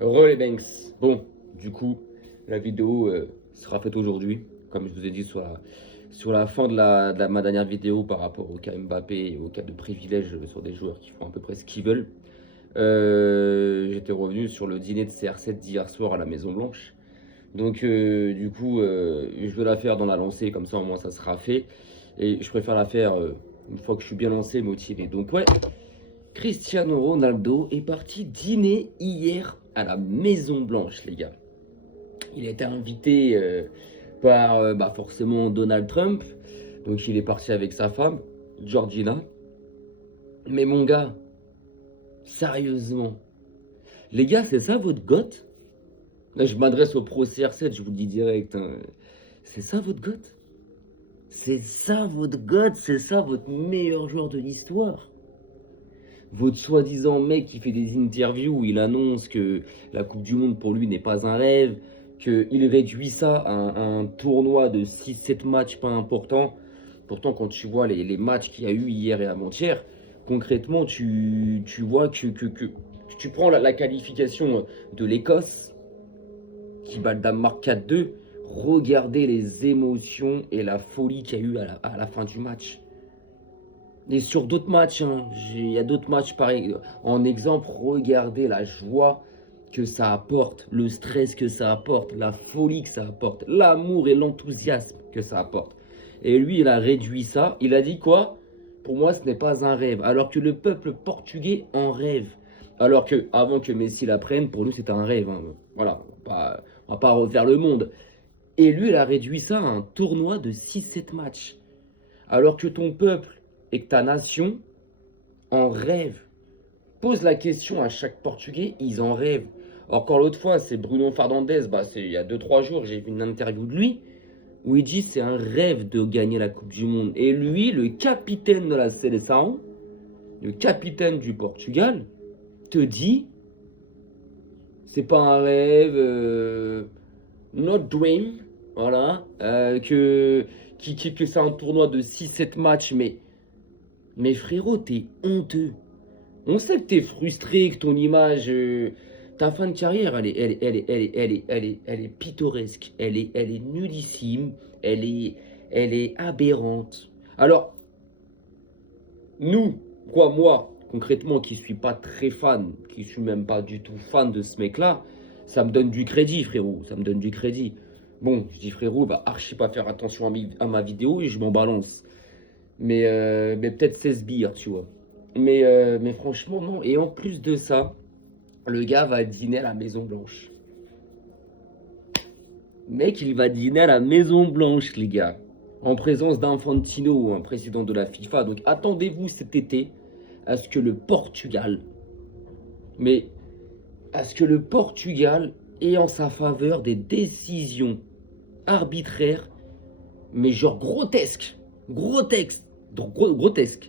Re les Banks. Bon, du coup, la vidéo sera faite aujourd'hui, comme je vous ai dit sur la fin de ma dernière vidéo par rapport au cas Mbappé et au cas de privilège sur des joueurs qui font à peu près ce qu'ils veulent. J'étais revenu sur le dîner de CR7 d'hier soir à la Maison Blanche. Donc, du coup, je vais la faire dans la lancée, comme ça au moins ça sera fait. Et je préfère la faire une fois que je suis bien lancé, motivé. Donc, ouais, Cristiano Ronaldo est parti dîner hier à la Maison Blanche, les gars. Il a été invité par forcément Donald Trump. Donc il est parti avec sa femme, Georgina. Mais mon gars, sérieusement, les gars, c'est ça votre goth? Là, je m'adresse au pro CR7, je vous le dis direct, hein. C'est ça votre goth? C'est ça votre goth? C'est ça votre meilleur joueur de l'histoire? Votre soi-disant mec qui fait des interviews où il annonce que la Coupe du Monde pour lui n'est pas un rêve, qu'il réduit ça à un tournoi de 6-7 matchs pas importants. Pourtant, quand tu vois les matchs qu'il y a eu hier et avant-hier, concrètement, tu vois que tu prends la qualification de l'Écosse, qui bat le Danemark 4-2, regardez les émotions et la folie qu'il y a eu à la fin du match. Et sur d'autres matchs, hein, il y a d'autres matchs pareils. En exemple, regardez la joie que ça apporte, le stress que ça apporte, la folie que ça apporte, l'amour et l'enthousiasme que ça apporte. Et lui, il a réduit ça. Il a dit quoi? Pour moi, ce n'est pas un rêve. Alors que le peuple portugais en rêve. Alors que avant que Messi la prenne, pour nous, c'était un rêve, hein. Voilà, on va pas refaire le monde. Et lui, il a réduit ça à un tournoi de 6-7 matchs. Alors que ton peuple et que ta nation en rêve. Pose la question à chaque Portugais, ils en rêvent. Encore l'autre fois, c'est Bruno Fernandes, il y a 2-3 jours, j'ai vu une interview de lui où il dit c'est un rêve de gagner la Coupe du Monde. Et lui, le capitaine de la Seleção, le capitaine du Portugal, te dit c'est pas un rêve, not dream, voilà, que c'est un tournoi de 6-7 matchs, mais frérot, t'es honteux. On sait que t'es frustré, que ton image, ta fin de carrière, elle est pittoresque, elle est nullissime, elle est aberrante. Alors, nous, moi, concrètement, qui suis pas très fan, qui suis même pas du tout fan de ce mec-là, ça me donne du crédit, frérot, ça me donne du crédit. Bon, je dis frérot, bah archi pas faire attention à ma vidéo et je m'en balance. Mais peut-être 16 bières, tu vois. Mais franchement, non. Et en plus de ça, le gars va dîner à la Maison Blanche. Mec, il va dîner à la Maison Blanche, les gars. En présence d'Infantino, un président de la FIFA. Donc attendez-vous cet été à ce que le Portugal, mais à ce que le Portugal ait en sa faveur des décisions arbitraires, mais genre grotesques. Grotesques,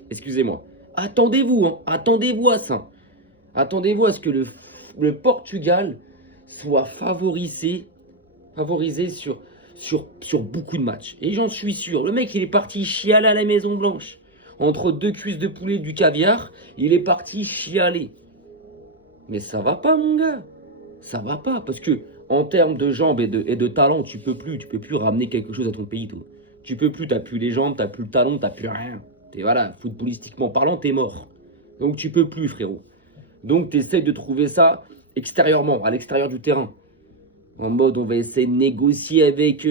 excusez-moi. Attendez-vous, hein, attendez-vous à ça. Attendez-vous à ce que le Portugal soit favorisé sur beaucoup de matchs. Et j'en suis sûr. Le mec, il est parti chialer à la Maison Blanche. Entre deux cuisses de poulet, du caviar, il est parti chialer. Mais ça va pas, mon gars. Ça va pas. Parce que, en termes de jambes et de talent, tu peux plus ramener quelque chose à ton pays, toi. Tu peux plus, t'as plus les jambes, t'as plus le talent, t'as plus rien. T'es, voilà, footballistiquement parlant, t'es mort. Donc tu peux plus, frérot. Donc tu essaies de trouver ça extérieurement, à l'extérieur du terrain. En mode, on va essayer de négocier avec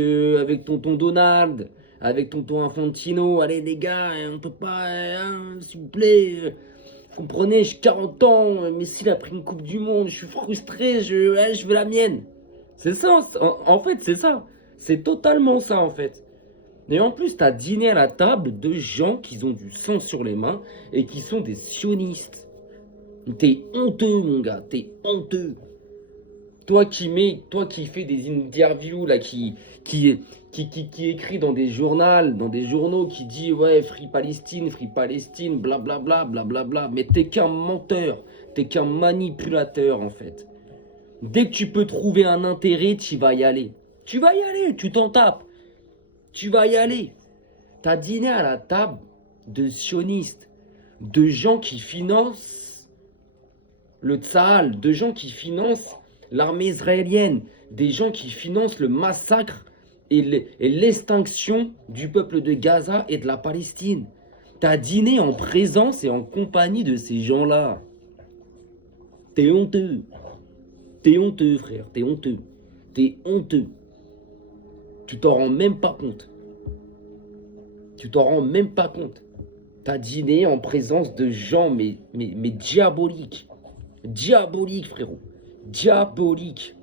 tonton Donald, avec tonton Infantino. Allez les gars, on peut pas, hein, s'il vous plaît. Comprenez, j'ai 40 ans, Messi a pris une Coupe du Monde, je suis frustré, je veux la mienne. C'est ça, en fait, c'est ça. C'est totalement ça, en fait. Et en plus, t'as dîné à la table de gens qui ont du sang sur les mains et qui sont des sionistes. T'es honteux, mon gars, t'es honteux. Toi qui fais des interviews là, qui écrit dans des journaux, qui dit ouais, Free Palestine, blablabla, blablabla. Mais t'es qu'un menteur, t'es qu'un manipulateur en fait. Dès que tu peux trouver un intérêt, tu vas y aller. Tu vas y aller, tu t'en tapes. Tu vas y aller. T'as dîné à la table de sionistes, de gens qui financent le Tsahal, de gens qui financent l'armée israélienne, des gens qui financent le massacre et l'extinction du peuple de Gaza et de la Palestine. T'as dîné en présence et en compagnie de ces gens-là. T'es honteux. T'es honteux, frère. T'es honteux. T'es honteux. Tu t'en rends même pas compte. Tu t'en rends même pas compte. T'as dîné en présence de gens, mais diaboliques. Diaboliques, frérot. Diaboliques.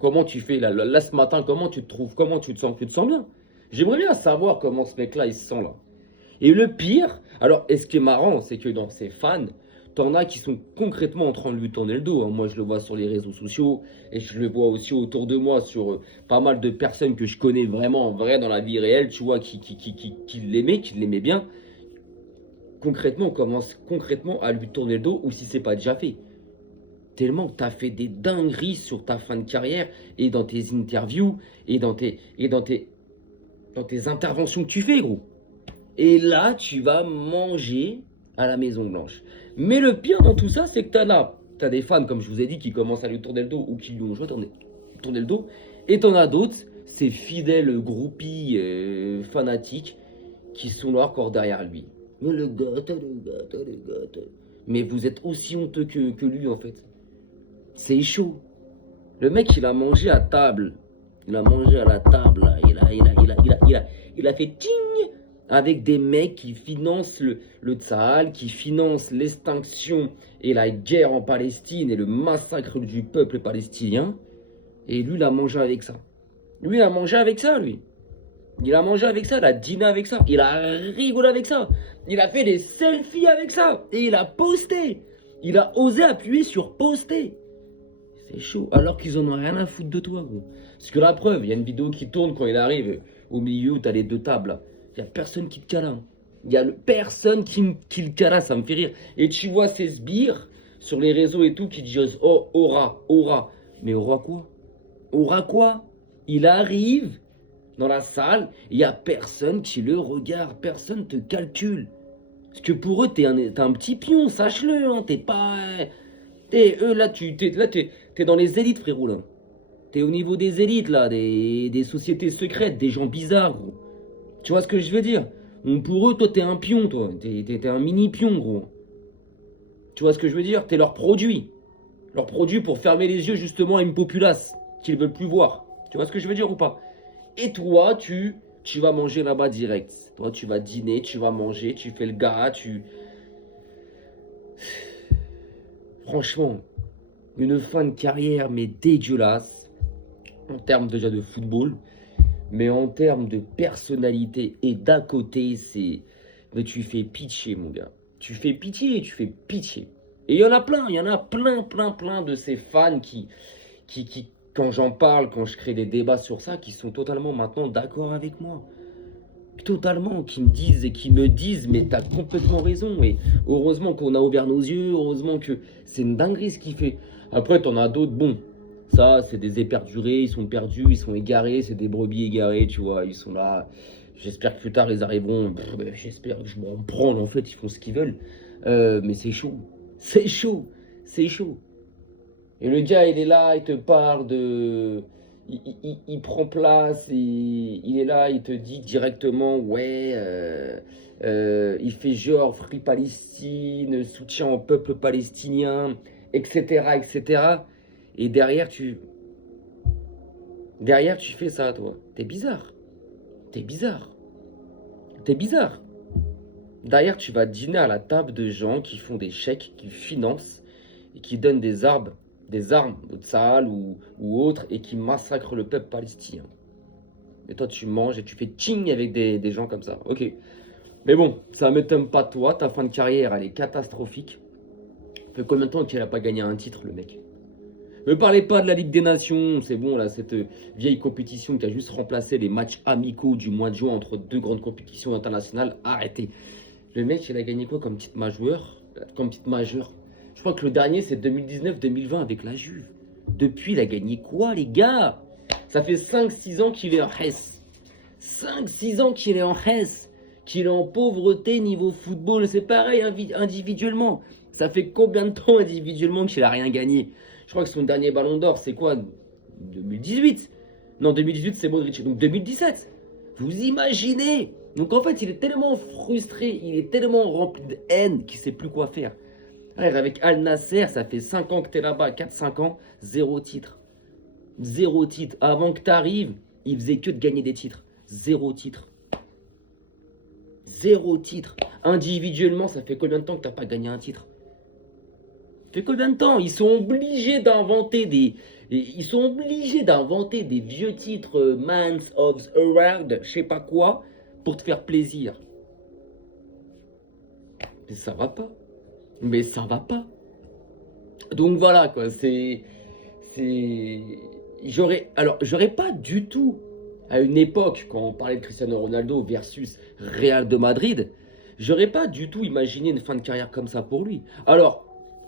Comment tu fais là, ce matin, comment tu te trouves? Comment tu te sens? Tu te sens bien? J'aimerais bien savoir comment ce mec-là, il se sent là. Et le pire, alors, et ce qui est marrant, c'est que dans ses fans, t'en as qui sont concrètement en train de lui tourner le dos. Hein. Moi, je le vois sur les réseaux sociaux et je le vois aussi autour de moi sur pas mal de personnes que je connais vraiment en vrai dans la vie réelle, tu vois, qui l'aimaient bien. Concrètement, on commence concrètement à lui tourner le dos ou si c'est pas déjà fait. Tellement que tu as fait des dingueries sur ta fin de carrière et dans tes interviews et dans tes interventions que tu fais, gros. Et là, tu vas manger à la Maison Blanche. Mais le pire dans tout ça, c'est que t'as des fans, comme je vous ai dit, qui commencent à lui tourner le dos ou qui lui ont joué tourner le dos. Et t'en as d'autres, ces fidèles groupies fanatiques, qui sont là encore derrière lui. Mais le gars. Mais vous êtes aussi honteux que lui, en fait. C'est chaud. Le mec, il a mangé à table. Il a mangé à la table, là. Il a fait ting avec des mecs qui financent le Tsahal, qui financent l'extinction et la guerre en Palestine et le massacre du peuple palestinien. Et lui, il a mangé avec ça. Lui, il a mangé avec ça, lui. Il a mangé avec ça, il a dîné avec ça, il a rigolé avec ça. Il a fait des selfies avec ça. Et il a posté. Il a osé appuyer sur poster. C'est chaud, alors qu'ils en ont rien à foutre de toi, gros. Parce que la preuve, il y a une vidéo qui tourne quand il arrive au milieu où t'as les deux tables. Il n'y a personne qui te câlin. Il n'y a personne qui le câlin, ça me fait rire. Et tu vois ces sbires sur les réseaux et tout qui disent oh, aura. Mais aura quoi? Aura quoi? Il arrive dans la salle, il n'y a personne qui le regarde, personne te calcule. Parce que pour eux, t'es un petit pion, sache-le, hein, t'es pas... T'es dans les élites, frérot, là. T'es au niveau des élites, là, des sociétés secrètes, des gens bizarres, gros. Tu vois ce que je veux dire? Pour eux, toi, t'es un pion, toi. T'es un mini-pion, gros. Tu vois ce que je veux dire? T'es leur produit. Leur produit pour fermer les yeux, justement, à une populace qu'ils veulent plus voir. Tu vois ce que je veux dire ou pas? Et toi, tu vas manger là-bas direct. Toi, tu vas dîner, tu vas manger, tu fais le gars, Franchement, une fin de carrière, mais dégueulasse. En termes déjà de football. Mais en termes de personnalité et d'à côté, c'est... Mais tu fais pitié, mon gars. Tu fais pitié. Et il y en a plein de ces fans qui quand j'en parle, quand je crée des débats sur ça, qui sont totalement maintenant d'accord avec moi. Totalement, qui me disent, mais t'as complètement raison. Et heureusement qu'on a ouvert nos yeux, heureusement que c'est une dinguerie ce qu'il fait. Après, t'en as d'autres, bon, ça, c'est des éperdurés, ils sont perdus, ils sont égarés, c'est des brebis égarés, tu vois, ils sont là. J'espère que plus tard, ils arriveront. J'espère que je m'en branle, en fait, ils font ce qu'ils veulent. Mais c'est chaud. Et le gars, il est là, il te parle de... Il prend place, et il est là, il te dit directement, ouais, il fait genre Free Palestine, soutien au peuple palestinien, etc. Et derrière, tu fais ça, toi. T'es bizarre. Derrière, tu vas dîner à la table de gens qui font des chèques, qui financent et qui donnent des armes au Tsahal ou autres, et qui massacrent le peuple palestinien. Et toi, tu manges et tu fais ching avec des gens comme ça. Ok. Mais bon, ça m'étonne pas toi. Ta fin de carrière, elle est catastrophique. Ça fait combien de temps qu'il n'a pas gagné un titre, le mec? Ne parlez pas de la Ligue des Nations. C'est bon, là, cette vieille compétition qui a juste remplacé les matchs amicaux du mois de juin entre deux grandes compétitions internationales. Arrêtez. Le mec, il a gagné quoi comme petite majeure? Je crois que le dernier, c'est 2019-2020 avec la Juve. Depuis, il a gagné quoi, les gars? Ça fait 5-6 ans qu'il est en Hesse. 5-6 ans qu'il est en Hesse. Qu'il est en pauvreté niveau football. C'est pareil individuellement. Ça fait combien de temps individuellement qu'il n'a rien gagné? Je crois que son dernier ballon d'or, c'est quoi? 2018. Non, 2018, c'est Modric. Donc 2017. Vous imaginez? Donc en fait, il est tellement frustré, il est tellement rempli de haine qu'il sait plus quoi faire. Frère, avec Al Nasser, ça fait 5 ans que t'es là-bas, 4-5 ans, zéro titre. Zéro titre. Avant que t'arrives, il faisait que de gagner des titres. Zéro titre. Zéro titre. Individuellement, ça fait combien de temps que t'as pas gagné un titre? Ça fait combien de temps? Ils sont obligés d'inventer des vieux titres, Man of the World, je sais pas quoi, pour te faire plaisir. Mais ça va pas. Mais ça va pas. Donc voilà quoi, j'aurais pas du tout, à une époque, quand on parlait de Cristiano Ronaldo versus Real de Madrid, j'aurais pas du tout imaginé une fin de carrière comme ça pour lui. Alors,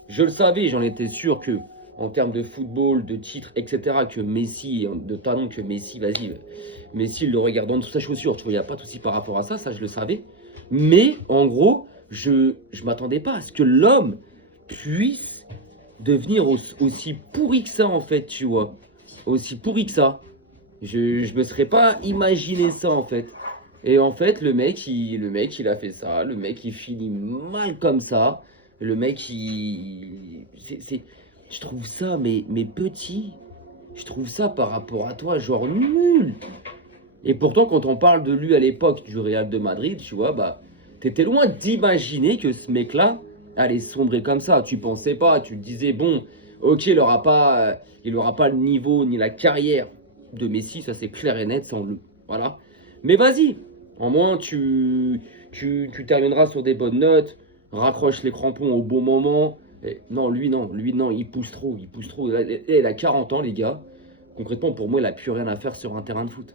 je le savais, j'en étais sûr que, en termes de football, de titres, etc., que Messi, de talent, que Messi, vas-y, Messi, il le regarde en dessous de sa chaussure, tu vois, il n'y a pas de souci par rapport à ça, ça je le savais. Mais, en gros, je m'attendais pas à ce que l'homme puisse devenir aussi pourri que ça, en fait, tu vois. Aussi pourri que ça. Je me serais pas imaginé ça, en fait. Et en fait, le mec, il a fait ça. Le mec, il finit mal comme ça. Le mec, je trouve ça, mais petit. Je trouve ça par rapport à toi, genre nul. Et pourtant, quand on parle de lui à l'époque du Real de Madrid, tu vois, bah, t'étais loin d'imaginer que ce mec-là allait sombrer comme ça. Tu pensais pas, tu te disais, bon, ok, il aura pas le niveau ni la carrière de Messi, ça c'est clair et net, sans le. Voilà. Mais vas-y, en moins, tu termineras sur des bonnes notes, raccroche les crampons au bon moment. Et non, il pousse trop, il pousse trop. Il a 40 ans, les gars. Concrètement, pour moi, il a plus rien à faire sur un terrain de foot.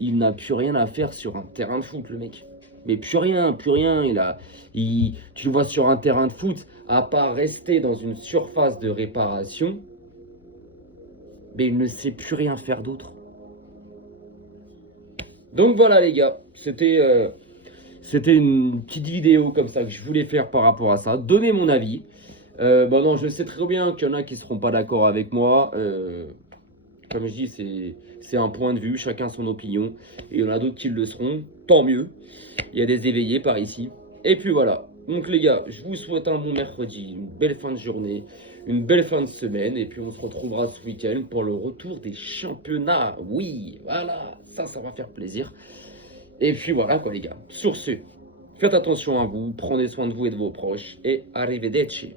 Il n'a plus rien à faire sur un terrain de foot, le mec. Mais plus rien, plus rien. Tu le vois sur un terrain de foot, à part rester dans une surface de réparation, mais il ne sait plus rien faire d'autre. Donc voilà les gars, c'était une petite vidéo comme ça que je voulais faire par rapport à ça. Donner mon avis. Non, je sais très bien qu'il y en a qui ne seront pas d'accord avec moi. Comme je dis, c'est un point de vue, chacun son opinion. Et il y en a d'autres qui le seront, tant mieux. Il y a des éveillés par ici. Et puis voilà. Donc les gars, je vous souhaite un bon mercredi, une belle fin de journée, une belle fin de semaine. Et puis on se retrouvera ce week-end pour le retour des championnats. Oui, voilà, ça va faire plaisir. Et puis voilà quoi les gars. Sur ce, faites attention à vous, prenez soin de vous et de vos proches. Et arrivederci.